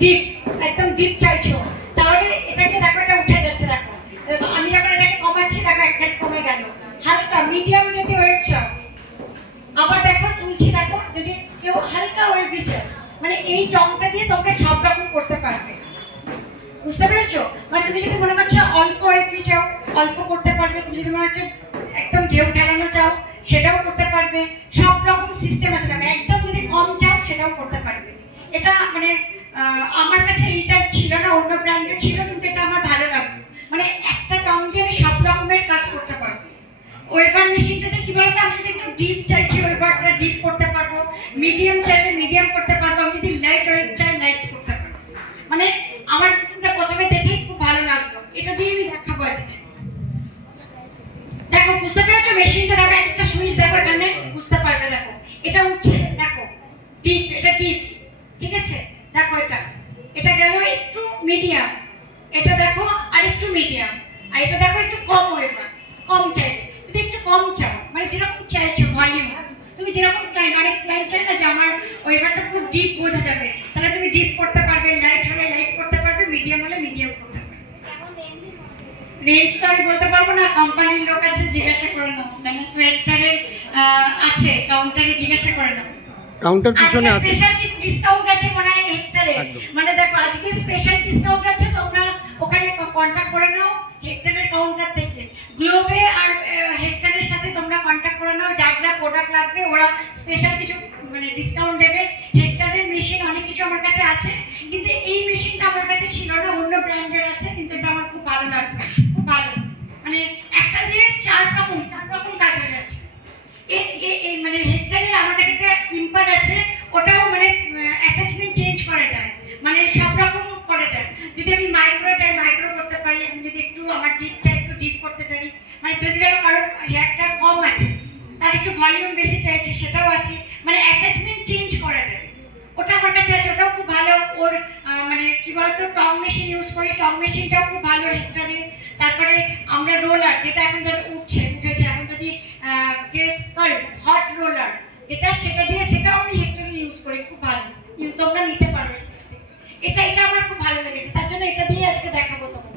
Deep, একদম deep চাইছো, তাহলে এটাকে দেখো এটা উঠে যাচ্ছে। দেখো আমি যখন এটাকে কমাচ্ছি দেখো এক ঘাট কমে গেল। হালকা মিডিয়াম যদি ওয়েভ চাও, আবার দেখো তুলছি, দেখো যদি কেউ হালকা ওয়েভি চাও, মানে এই টংটা দিয়ে তোমরা সব রকম করতে পারবে। বুঝতে পেরেছো? মানে তুমি যদি মনে করছো অল্প ওয়েভি চাও, অল্প করতে পারবে। তুমি যদি মনে হচ্ছে একদম ঢেউ খেলানো চাও, সেটাও করতে পারবে। সব রকম সিস্টেম আছে। দেখো একদম যদি কম চাও সেটাও করতে পারবে। এটা মানে আমার কাছে এইটা ছিল না, অন্য ব্র্যান্ডের ছিল, কিন্তু এটা আমার ভালো লাগলো। মানে একটা টং দিয়ে আমি সব রকমের কাজ করতে পারবো। ওয়েভার মেশিনটাতে কি বলতো, আমি যদি একটু ডিপ চাইছি ওয়েভারটা ডিপ করতে পারবো, মিডিয়াম চাইলে মিডিয়াম করতে পারবো, আমি যদি লাইট ওয়েভ চাই লাইট করতে পারবো। মানে আমার মেশিনটা প্রথমে দেখেই খুব ভালো লাগলো। এটা দিয়ে আমি দেখাবো আজকে। দেখো বুঝতে পেরেছো মেশিনটা? দেখো একটা সুইচ দেখো এখানে, বুঝতে পারবে। দেখো এটা উঠছে, দেখো ডিপ, এটা ডিপ, ঠিক আছে? দেখো এটা এটা গেল একটু মিডিয়াম, এটা দেখো আর একটু মিডিয়াম, আর এটা দেখো একটু কম ওয়েভার। কম চাইলে যদি একটু কম চাও, মানে যেরকম চাইছো ভলিউম, তুমি যেরকম ক্লায়েন্ট, অনেক ক্লায়েন্ট চাই না যে আমার ওয়েভারটা খুব ডিপ বোঝা যাবে, তাহলে তুমি ডিপ করতে পারবে, লাইট হলে লাইট করতে পারবে, মিডিয়াম হলে মিডিয়াম করতে পারবে। রেঞ্জ তো আমি বলতে পারবো না, কোম্পানির লোক আছে, জিজ্ঞাসা করে নেবো। কেন তো হেক্টরের আছে, কাউন্টারে জিজ্ঞাসা করে নেবো। কাউন্টার পিছনে আছে, স্পেশাল ডিসকাউন্ট আছে মনে হয় হেক্টরে। মানে দেখো আজকে স্পেশাল ডিসকাউন্ট আছে, তোমরা ওখানে কন্টাক্ট করে নাও হেক্টরের কাউন্টার থেকে। গ্লোবে আর হেক্টরের সাথে তোমরা কন্টাক্ট করে নাও, যার যা প্রোডাক্ট লাগবে ওরা স্পেশাল কিছু মানে ডিসকাউন্ট দেবে। হেক্টরের মেশিন অনেক কিছু আমার কাছে আছে, কিন্তু এই মেশিনটা আমার কাছে ছিল না, অন্য ব্র্যান্ডের আছে, কিন্তু এটা আমার খুব ভালো লাগবে, খুব ভালো। মানে একটা দিয়ে চার রকম কাজ হয়ে যাচ্ছে। এই মানে হেক্টরের আমার কাছে একটা ইম্পার আছে, ওটাও মানে অ্যাটাচমেন্ট চেঞ্জ করা যায়, মানে সব রকম করা যায়। যদি আমি মাইক্রো চাই মাইক্রো করতে পারি, আমি যদি একটু আমার ডিপ চাই একটু ডিপ করতে চাই, মানে যদি ধরো কারোর হেয়ারটা কম আছে, তার একটু ভলিউম বেশি চাইছে, সেটাও আছে, মানে অ্যাটাচমেন্ট চেঞ্জ করা যায়। ওটা আমার কাছে আছে, ওটাও খুব ভালো। ওর মানে কি বলতো টং মেশিন ইউজ করি, টং মেশিনটাও খুব ভালো হেক্টরে। তারপরে আমরা রোলার, যেটা এখন ধরো উঠেছে এখন, যদি যে হট রোলার যেটা, সেটা দিয়ে সেটাও আমি হেক্টরে ইউজ করি, খুব ভালো। তোমরা নিতে পারো। এটা আমার খুব ভালো লেগেছে, তার জন্য এটা দিয়ে আজকে দেখাবো তোমাকে।